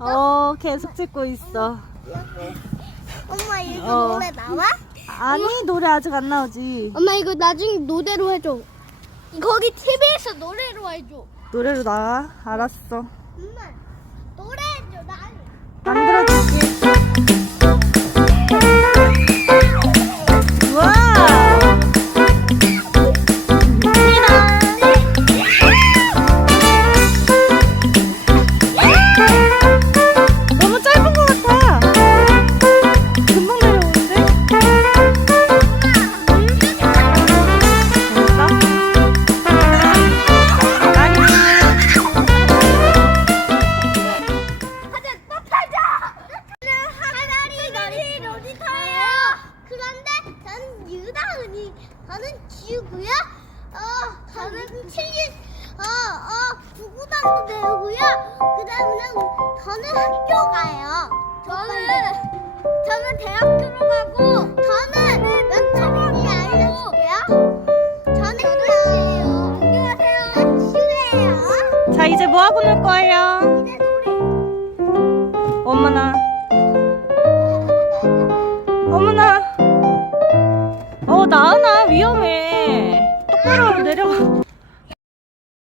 어, 계속 찍고 있어. 엄마 이거 어. 노래 나와? 아니, 노래 아직 안 나오지. 엄마 이거 나중에 노래로 해줘. 거기 TV에서 노래로 해줘. 노래로 나와. 알았어. 엄마 저는 지우고요. 어, 저는 칠리, 어, 어, 구구단도 배우고요. 그 다음에 저는 학교 가요. 저는 저는 대학교로 가고 저는 몇 차례인지 알려줄게요. 저는 시예요. 안녕하세요. 지우예요. 자, 이제 뭐 하고 놀 거예요? 이제 노래. 어머나. 어머나. 어, 나은아, 해. 똑바로 내려가.